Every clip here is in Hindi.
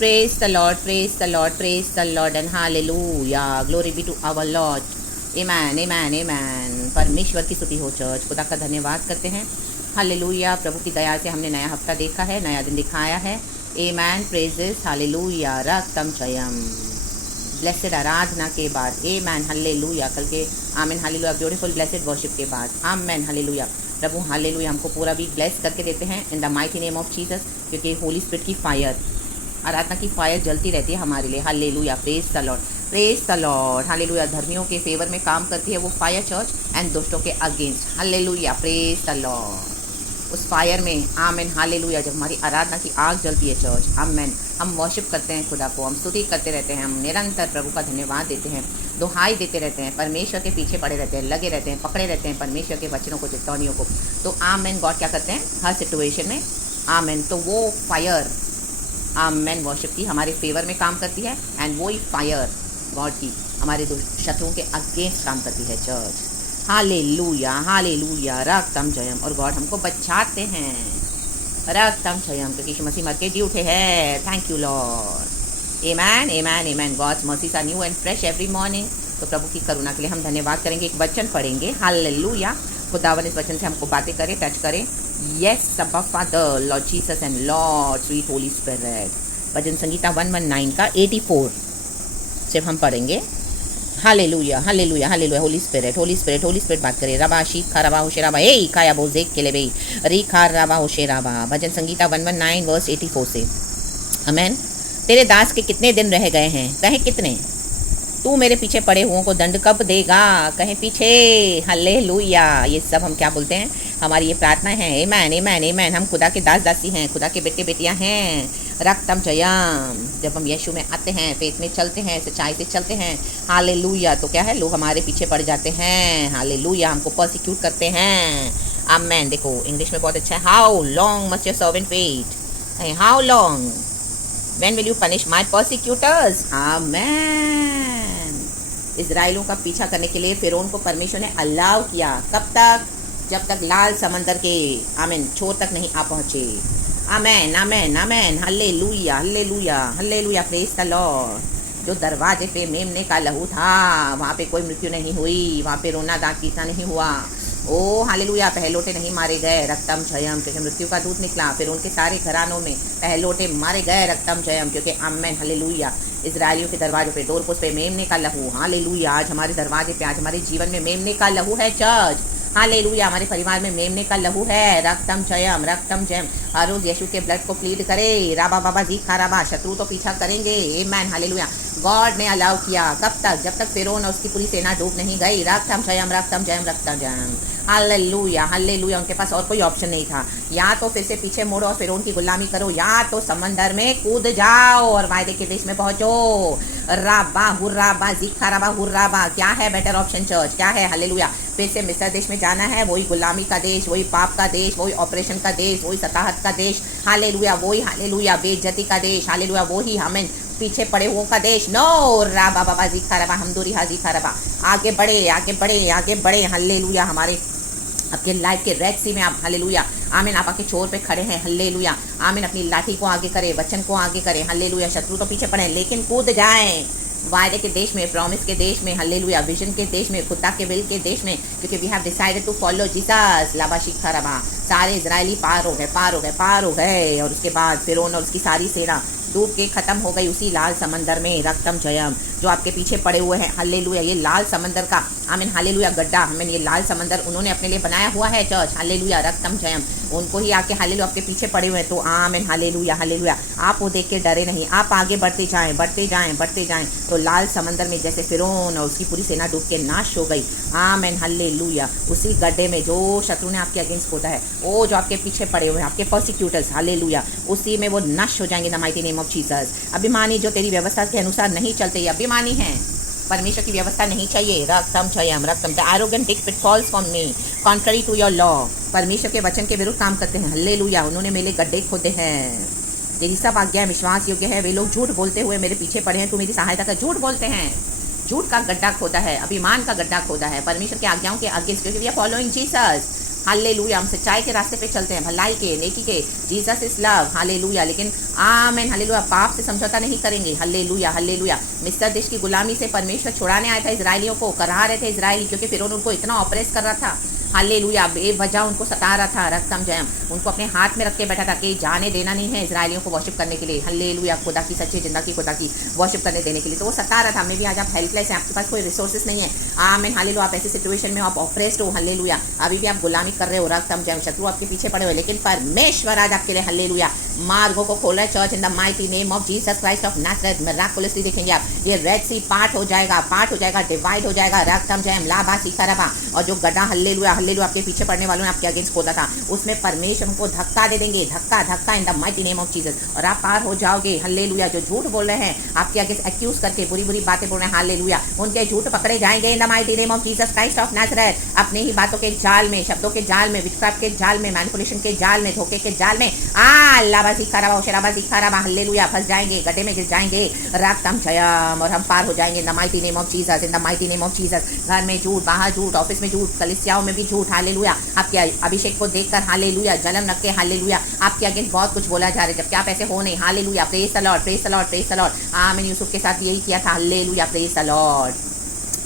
Praise the Lord, praise the Lord, praise the Lord and hallelujah. Glory be to our Lord. Amen, amen, amen. परमेश्वर की स्तुति हो चर्च। खुदा का धन्यवाद करते हैं। हालेलुया। प्रभु की दया से हमने नया हफ्ता देखा है, नया दिन दिखाया है। Amen, praises, hallelujah. रक्तम चयम। ब्लेसेड आराधना के बाद Amen, हालेलुया। कल के amen hallelujah beautiful blessed worship के बाद आमेन हालेलुया। प्रभु हालेलुया हमको पूरा वीक ब्लेस करके देते हैं इन the mighty name of Jesus, क्योंकि होली स्पिरिट की फायर, आराधना की फायर जलती रहती है हमारे लिए। Hallelujah, praise the Lord, praise the Lord. Hallelujah. धर्मियों के फेवर में काम करती है वो फायर चर्च एंड दुष्टों के against. Hallelujah, praise the Lord. उस फायर में आमेन हालेलुया, जब हमारी आराधना की आग जलती है चर्च, आमेन, हम वर्शिप करते हैं खुदा को, हम स्तुति करते रहते हैं, हम निरंतर प्रभु का धन्यवाद देते हैं, दुहाई देते रहते हैं, परमेश्वर के पीछे पड़े रहते हैं, लगे रहते हैं, पकड़े रहते हैं परमेश्वर के वचनों को, चितौनियों को। तो आमेन गॉड क्या करते हैं हर सिचुएशन में, आमेन। तो वो फायर आमेन वर्शिप की हमारे फेवर में काम करती है एंड वही फायर गॉड की हमारे शत्रुओं के अगेंस्ट काम करती है चर्च। Hallelujah, hallelujah. रक्तम जयम। और गॉड हमको बचाते हैं, रक्तम जयम, क्योंकि यीशु मसीह मर के जी उठे हैं। Thank you lord. Amen, amen, amen. God's mercies are new and fresh every morning. तो प्रभु की करुणा के लिए हम धन्यवाद करेंगे। एक वचन पढ़ेंगे। हालेलुया। खुदावन इस वचन से हमको बातें करे, टच करे। Yes, Abba Father, Lord Jesus and Lord Sweet Holy Spirit। भजन संगीता 119 का 84 सिर्फ हम पढ़ेंगे। Hallelujah, hallelujah, hallelujah. Holi spirit, Holi spirit, Holi spirit बात करे। रबा शीख खा रबा होशे रबा ए काया बोजेक के ले बे री खा रबा होशे रबा। भजन संगीता 119 वर्स 84 से। आमेन। तेरे दास के कितने दिन रह गए हैं, कहे कितने, तू मेरे पीछे पड़े हुओं को दंड कब देगा, कहीं पीछे। हालेलुया। ये सब हम क्या बोलते हैं, हमारी ये प्रार्थना है। आमेन, आमेन, आमेन। हम खुदा के दास दासी हैं, खुदा के बेटे बेटियां हैं। रक्तम जयम। जब हम यीशु में आते हैं, फेथ में चलते हैं, सच्चाई से चलते हैं, हालेलुया, तो क्या है, लोग हमारे पीछे पड़ जाते हैं। हालेलुया। हमको परसिक्यूट करते हैं। आमेन। देखो इंग्लिश में बहुत अच्छा है। How long must your servant wait, how long, when will you punish my persecutors. Amen. इजराइलों का पीछा करने के लिए फिरौन को परमेश्वर ने अलाउ किया। कब तक, जब तक लाल समंदर के आमेन छोर तक नहीं आ पहुंचे। Amen, amen, amen. Hallelujah, hallelujah, hallelujah. Praise the Lord. जो दरवाजे पे मेमने का लहू था, वहाँ पे कोई मृत्यु नहीं हुई, वहाँ पे रोना दाग पीसना नहीं हुआ। ओ हालेलुया। पहलोटे नहीं मारे गए। रक्तम जयम, क्योंकि मृत्यु का दूत निकला। फिर उनके सारे घरानों में पहलोटे मारे गए। रक्तम जयम, क्योंकि आमेन हालेलुया। इजराइलियों के दरवाजों पे, डोरपोस्ट पे मेमने का लहू। हालेलुया। आज हमारे दरवाजे पे, आज हमारे जीवन में मेमने का लहू है चर्च। हालेलुया। हमारे परिवार में मेमने का लहू है। रक्तम जयम, रक्तम जयम। हर रोज यीशु के ब्लड को प्लीड करे। राबा बाबा जी खा राबा। शत्रु तो पीछा करेंगे। आमेन, हालेलुया। गॉड ने अलाउ किया। कब तक, जब तक फिरौन और उसकी पूरी सेना डूब नहीं गई। रक्तम जयम, रक्तम जयम, रक्तम जयम। Hallelujah, hallelujah. उनके पास और कोई ऑप्शन नहीं था, या तो फिर से पीछे मुड़ो और फिरौन की गुलामी करो, या तो समंदर में कूद जाओ और वायदे के देश में पहुंचो। राबा हुर्राबा जीखा राबा हुर्राबा। क्या है बेटर ऑप्शन चर्च, क्या है। हालेलुया। फिर से मिस्र देश में जाना है, वही गुलामी का देश, वही पाप का देश, वही ऑपरेशन का देश, वही सताहत का देश। हालेलुया। वही हालेलुया बेइज्जती का देश। हालेलुया। वही हमें पीछे पड़े हुओं का देश। नो राबा बाबा जीखा रबा हमदूरी हाजी खा रबा। आगे बढ़े, आगे बढ़े, आगे बढ़े। हालेलुया। हमारे आपके लाइफ के रेड सी में आप हालेलुया आमीन आप आके छोर पे खड़े हैं। हालेलुया आमीन। अपनी लाठी को आगे करें, वचन को आगे करें। हालेलुया। शत्रु तो पीछे पड़े लेकिन कूद जाएं वायदे के देश में, प्रॉमिस के देश में। हालेलुया। विजन के देश में, खुदा के विल के देश में, क्योंकि we have decided to follow Jesus. लाबा शिखा रबा। सारे इजरायली पार हो गए, पार हो गए, पार हो गए। और उसके बाद फिरौन और उसकी सारी सेना डूब के खत्म हो गई उसी लाल समंदर में। रक्तम जयम। जो आपके पीछे पड़े हुए हैं, हालेलुया, ये लाल समंदर का आमीन हालेलुया गड्ढा, हमें ये लाल समंदर उन्होंने अपने लिए बनाया हुआ है चर्च। हालेलुया। रक्तम जयम। उनको ही आके हालेलुया आपके पीछे पड़े हुए हैं। तो आमीन हालेलुया, हालेलुया। आप वो देख के डरे नहीं, आप आगे बढ़ते जाएं, बढ़ते जाएं, बढ़ते जाएं। तो लाल समंदर में जैसे फिरौन और उसकी पूरी सेना डूब के नाश हो गई। आमीन हालेलुया। उसी गड्ढे में जो शत्रु ने आपके अगेंस्ट खोदा है, वो जो आपके पीछे पड़े हुए हैं, आपके परसिक्यूटर्स, हालेलुया, उसी में वो नष्ट हो जाएंगे the mighty name of Jesus. अभिमानी जो तेरी व्यवस्था के अनुसार नहीं चलते, ये अभिमानी हैं, परमेश्वर की व्यवस्था नहीं चाहिए। रक्तम जयम, रक्तम। The arrogant take pitfalls from me contrary to your law. परमेश्वर के वचन के विरुद्ध काम करते हैं। हालेलुया। उन्होंने मेरे गड्ढे खोदे हैं। तेरी सब आज्ञाएं विश्वास योग्य है। वे लोग झूठ बोलते हुए मेरे पीछे पड़े हैं। तू मेरी सहायता कर। झूठ बोलते हैं, झूठ का गड्ढा खोदा है, अभिमान का गड्ढा खोदा है परमेश्वर की आज्ञाओं के अगेंस्ट, क्योंकि we are following Jesus. Hallelujah, हम सच्चाई के रास्ते पे चलते हैं, भलाई के, नेकी के, जीसस इज लव, हालेलुया। लेकिन आमेन, हालेलुया, पाप से समझौता नहीं करेंगे, हालेलुया हालेलुया। मिस्र देश की गुलामी से परमेश्वर छुड़ाने आया था इजरायलियों को, करा रहे थे इजरायली, क्योंकि फिरौन उनको इतना ऑपरेस कर रहा था, हालेलुया, बेवजह उनको सता रहा था, रक्तम जयम उनको अपने हाथ में रख के बैठा था कि जाने देना नहीं है इजरायलियों को वर्शिप करने के लिए, हालेलुया, खुदा की सच्ची जिंदा की खुदा की वर्शिप करने देने के लिए। तो वो सता रहा था। हमें भी आज आप हेल्पलेस हैं, आपके पास कोई रिसोर्सेज नहीं है, आमीन, हालेलुया, आप ऐसी सिचुएशन में आप ऑपरेस्ड हो, हालेलुया, अभी भी आप गुलामी कर रहे हो, रक्तम जयम, शत्रु आपके पीछे पड़े हुए, लेकिन परमेश्वर आज आपके लिए, हालेलुया, मार्गों को खोल रहा है। Church in the mighty name of Jesus Christ of Nazareth, miraculously देखेंगे आप, ये रेड सी पार्ट हो जाएगा, डिवाइड हो जाएगा, रक्तम जयम, लाभा सीखा, और जो गड्ढा, हालेलुया हालेलुया, आपके पीछे पड़ने वालों ने आपके अगेंस्ट खोदा था, उसमें परमेश्वर को धक्का दे देंगे, धक्का धक्का इन the mighty name of Jesus, और आप पार हो जाओगे, हालेलुया। जो झूठ बोल रहे हैं आपके अगेंस्ट एक्यूज करके, बुरी बुरी बातें बोल रहे हैं, हालेलुया, उनके झूठ पकड़े जाएंगे इन the mighty name of Jesus Christ of Nazareth. अपने ही बातों के जाल में, शब्दों के जाल में, विचक्राफ्ट के जाल में, मैनिपुलेशन के जाल में, धोखे के जाल में, हालेलुया, फंस जाएंगे, गड्ढे में गिर जाएंगे, रक्तम जयम, और हम पार हो जाएंगे इन the mighty name of Jesus, in the mighty name of Jesus. घर में झूठ, बाहर झूठ, ऑफिस में झूठ, कलीसियाओं में भी झूठ, हालेलुया, आपके अभिषेक को देखकर, हालेलुया, जलन रख के, हालेलुया, आपके अगेंस्ट बहुत कुछ बोला जा रहा है, जबकि आप ऐसे हो नहीं, hallelujah, praise the Lord, praise the Lord, praise the Lord. Amen, Yusuf के साथ यही किया था, हालेलुया, प्रेज द लॉर्ड,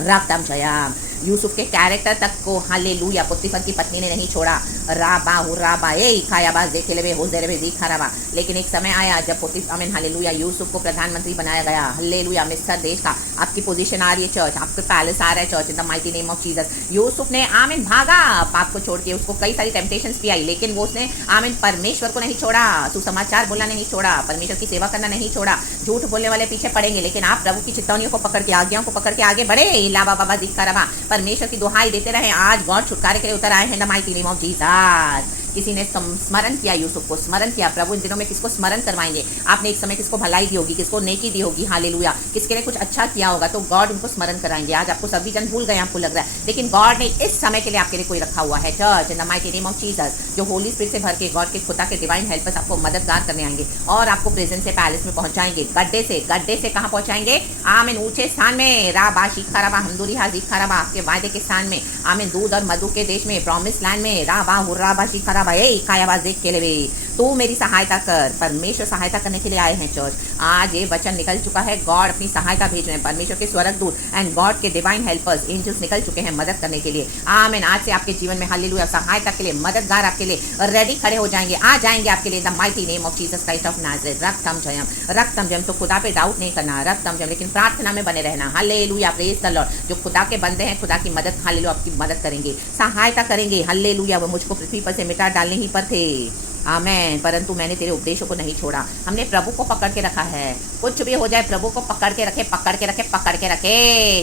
रक्तम जयम। यूसुफ के कैरेक्टर तक को, हालेलुया, पुत्तीफर की पत्नी ने नहीं छोड़ा, राबा ए खायाबाज देखे ले होजेरे में जीखा रबा। लेकिन एक समय आया जब आमीन, हालेलुया, यूसुफ को प्रधानमंत्री बनाया गया, हालेलुया, मिस्र देश का। आपकी पोजीशन आ रही है चर्च, आपके पैलेस आ रहा है church, in the mighty name of Jesus. Yusuf ने आमीन भागा पाप को छोड़ के, उसको कई सारी टेम्पटेशंस भी आई, लेकिन वो उसने आमीन परमेश्वर को नहीं छोड़ा, सुसमाचार बोलना नहीं छोड़ा, परमेश्वर की सेवा करना नहीं छोड़ा। झूठ बोलने वाले पीछे पड़ेंगे, लेकिन आप प्रभु की चितौनियों को पकड़ के, आज्ञाओं को पकड़ के आगे बढ़े, लाबा बाबा जीखा रबा, परमेश्वर की दुहाई देते रहे। आज गॉड छुटकारे के लिए उतर आए हैं the mighty name of Jesus. किसी ने स्मरण किया, यूसुफ को स्मरण किया। प्रभु इन दिनों में किसको स्मरण करवाएंगे? आपने एक समय किसको भलाई दी होगी, किसको नेकी दी होगी, हालेलुया, किसके लिए कुछ अच्छा किया होगा, तो गॉड उनको स्मरण कराएंगे। आज आपको सभी जन भूल गए, आपको लग रहा है, लेकिन गॉड ने इस समय के लिए आपके लिए कोई रखा हुआ है, church in the mighty name of Jesus, जो होली स्पिरिट से भर के, गॉड के खुदा के डिवाइन हेल्पर्स आपको मददगार करने आएंगे और आपको प्रेजेंस से पैलेस में पहुंचाएंगे। गड्ढे से कहाँ पहुंचाएंगे? आमीन, ऊंचे स्थान में, राबा शिखा रबा, हमदुरी हाजिखा रबा, आपके वायदे के स्थान में, आमीन, दूध और मधु के देश में, प्रॉमिस लैंड में, राबा हुर्राबा शिखा रबा, ए कायाबाज देख के ले, तू मेरी सहायता कर। परमेश्वर सहायता करने के लिए आए हैं चर्च। आज ये वचन निकल चुका है, गॉड अपनी सहायता भेज रहे हैं, परमेश्वर के स्वर्गदूत एंड गॉड के डिवाइन हेल्पर्स, एंजल्स निकल चुके हैं मदद करने के लिए। आमीन, आज से आपके जीवन में, हालेलुया, सहायता के लिए, मददगार आपके लिए रेडी खड़े हो जाएंगे, आ जाएंगे आपके लिए, the mighty name of Jesus Christ of Nazareth. रक्तम जयम, रक्तम जयम। तो खुदा पे डाउट नहीं करना, रक्तम जयम, लेकिन प्रार्थना में बने रहना, हालेलुया, प्रेज द लॉर्ड। जो खुदा के बंदे हैं, खुदा की मदद, हालेलुया, आपकी मदद करेंगे, सहायता करेंगे, हालेलुया। वो मुझको पृथ्वी पर से मिटा डालने ही पर थे, आमेन, परंतु मैंने तेरे उपदेशों को नहीं छोड़ा। हमने प्रभु को पकड़ के रखा है, कुछ भी हो जाए प्रभु को पकड़ के रखे,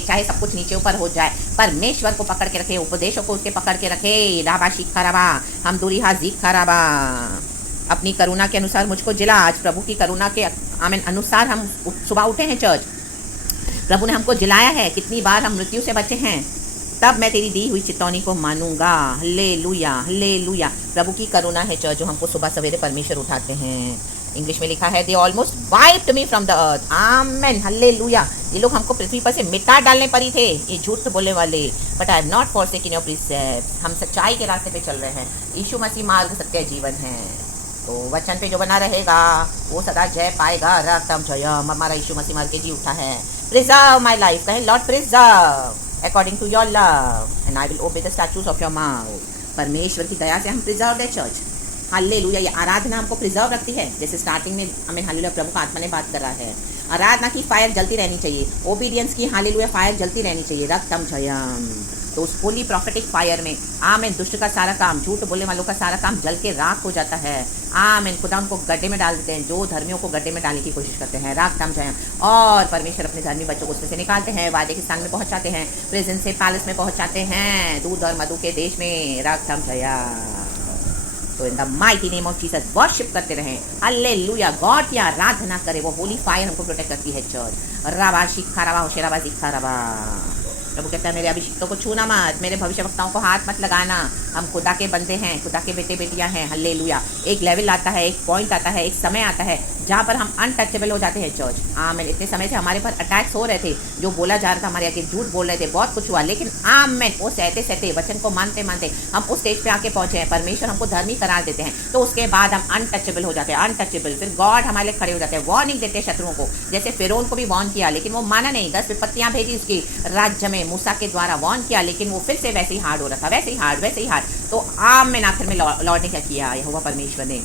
चाहे सब कुछ नीचे ऊपर हो जाए, परमेश्वर को पकड़ के रखे, उपदेशों को उसके पकड़ के रखे, राबा शिखा रबा, हम दूरी हाजिखा रबा। अपनी करुणा के अनुसार मुझको जिला। आज प्रभु की करुणा के आमीन अनुसार हम सुबह उठे हैं चर्च, प्रभु ने हमको जिलाया है। कितनी बार हम मृत्यु से बचे हैं, तब मैं तेरी दी हुई चितौनी को मानूंगा, हालेलुया, हालेलुया। प्रभु की करुणा है चर्च, जो हमको सुबह सवेरे परमेश्वर उठाते हैं। इंग्लिश में लिखा है, they almost wiped me from the earth, amen, hallelujah. ये लोग हमको पृथ्वी पर से मिटा डालने पर ही थे, ये झूठ बोलने वाले, but I have not forsaken your precepts. हम सच्चाई के रास्ते पे चल रहे हैं, यीशु मसीह मार्ग, सत्य, जीवन है। तो वचन पे जो बना रहेगा वो सदा जय पाएगा, रक्तम जयम। हमारा यीशु मसीह मार के जी उठा है। प्रिजर्व माई लाइफ, कहें Lord preserve according to your love and I will obey the statutes of your mouth। परमेश्वर की दया से हम प्रिजर्व है चर्च, हालेलुया। ये आराधना हमको प्रिजर्व रखती है, जैसे स्टार्टिंग में हमें हालेलुया प्रभु का आत्मा ने बात कर रहा है। आराधना की फायर जलती रहनी चाहिए, ओबीडियंस की हालेलुया फायर जलती रहनी चाहिए, रक्तम जयम। तो उस होली प्रॉफिटिक फायर में आमीन, दुष्ट का सारा काम, झूठ बोलने वालों का सारा काम जल के राख हो जाता है। आमीन, खुदा उनको गड्ढे में डाल देते हैं, जो धर्मियों को गड्ढे में डालने की कोशिश करते हैं, रक्तम जयम। और परमेश्वर अपने धर्मी बच्चों को उसमें से निकालते हैं, वायदे के स्थान में पहुंचाते हैं, प्रेजेंस से पैलेस में पहुंचाते हैं, दूध और मधु के देश में, रक्तम जयम। तो इन the mighty name of Jesus worship करते रहें, हालेलुया। गॉड की आराधना करें, वो होली फायर हमको प्रोटेक्ट करती है चर्च। राबा शिखा रबा, होशे रबा, शिखा रबा। प्रभु कहता है मेरे अभिषिक्तों को छूना मत, मेरे भविष्यवक्ताओं को हाथ मत लगाना। हम खुदा के बंदे हैं, खुदा के बेटे बेटियां हैं। हल्लेलुया। एक लेवल आता है, एक पॉइंट आता है, एक समय आता है जहाँ पर हम अनटचेबल हो जाते हैं चर्च। आमेन। इतने समय से हमारे पर अटैक्स हो रहे थे, जो बोला जा रहा था हमारे आगे, झूठ बोल रहे थे, बहुत कुछ हुआ, लेकिन आमेन वो सहते सहते वचन को मानते मानते हम उस स्टेज पे आके पहुंचे हैं। परमेश्वर हमको धर्मी करार देते हैं, तो उसके बाद हम अनटचेबल हो जाते हैं। अनटचेबल, फिर गॉड हमारे लिए खड़े हो जाते हैं, वार्निंग देते हैं शत्रुओं को। जैसे फिरौन को भी वार्न किया, लेकिन वो माना नहीं, 10 विपत्तियां भेजी उसकी राज्य में, मूसा के द्वारा वार्न किया, लेकिन वो फिर से वैसे ही हार्ड हो रहा था, वैसे ही हार्ड। तो आमेन आखिर में लॉर्ड ने क्या किया, यहोवा परमेश्वर ने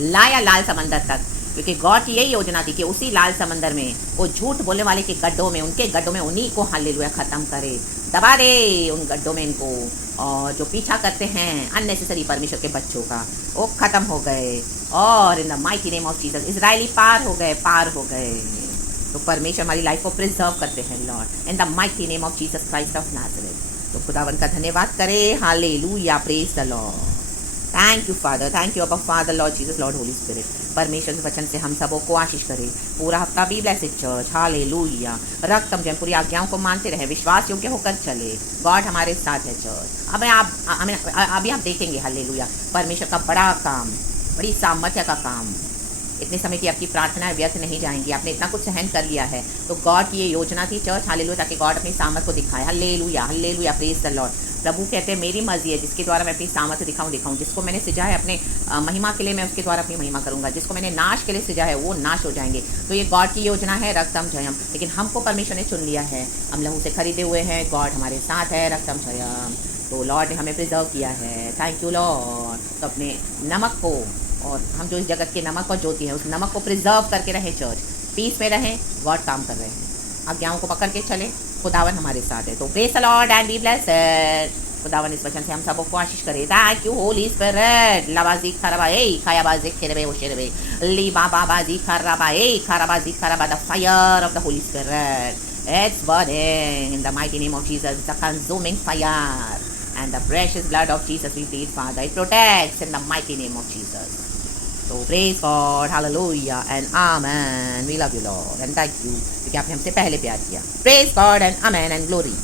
लाया लाल समंदर तक, क्योंकि गॉड की यही योजना थी कि उसी लाल समंदर में वो झूठ बोलने वाले के गड्ढों में, उनके गड्ढों में उन्हीं को हालेलुया खत्म करे, दबा दे उन गड्ढों में इनको। और जो पीछा करते हैं अननेसेसरी परमेश्वर के बच्चों का, वो खत्म हो गए। और in the mighty name of Jesus इजराइली पार हो गए। तो परमेश्वर हमारी लाइफ को प्रिजर्व करते हैं Lord, in the mighty name of Jesus Christ of Nazareth. तो खुदावन का धन्यवाद करें। Hallelujah, praise the Lord. Thank you Father, thank you Abba Father, Lord Jesus, Lord Holy Spirit. परमेश्वर के वचन से हम सबों को आशीष करे। पूरा हफ्ता बी ब्लेसेड चर्च। हालेलुया। रक्तम जन पूरी आज्ञाओं को मानते रहे, विश्वास योग्य होकर चले। गॉड हमारे साथ है चर्च। अभी आप देखेंगे हालेलुया परमेश्वर का बड़ा काम, बड़ी सामर्थ्य का काम। इतने समय की आपकी प्रार्थनाएं व्यर्थ नहीं जाएंगी। आपने इतना कुछ सहन कर लिया है, तो गॉड की ये योजना थी चर्च, हालेलुया, ताकि गॉड अपनी सामर्थ को दिखाए। Hallelujah, hallelujah, praise the Lord. प्रभु कहते हैं मेरी मर्जी है जिसके द्वारा मैं अपनी सामर्थ्य दिखाऊं। जिसको मैंने सिजा है अपने महिमा के लिए, मैं उसके द्वारा अपनी महिमा करूंगा। जिसको मैंने नाश के लिए सिजा है वो नाश हो जाएंगे। तो ये गॉड की योजना है, रक्तम जयम। लेकिन हमको परमेश्वर ने चुन लिया है, हम लहू से खरीदे हुए हैं, गॉड हमारे साथ है, रक्तम जयम। तो लॉर्ड ने हमें प्रिजर्व किया है, थैंक यू लॉर्ड। तो अपने नमक को, और हम जो इस जगत के नमक और ज्योति है, उस नमक को प्रिजर्व करके रहें चर्च, पीस में रहें। गॉड काम कर रहे हैं, आज्ञाओं को पकड़ के चले, खुदावन हमारे साथ है। तो praise the Lord and be blessed. खुदावन इस वचन से हम सबको आशीष करे। Thank you Holy Spirit. लाबाजी खराबा ए खायाबाजी खेरबे ओ शेरबे ली बाबाजी खराबा ए खराबाजी खराबा। The fire of the Holi spirit, it's burning in the mighty name of Jesus. It's a consuming fire, and the precious blood of Jesus we plead, Father, it protects in the mighty name of Jesus. So praise God, hallelujah and amen. We love you Lord and thank you क्योंकि आपने हमसे पहले प्यार किया। Praise God and amen and glory.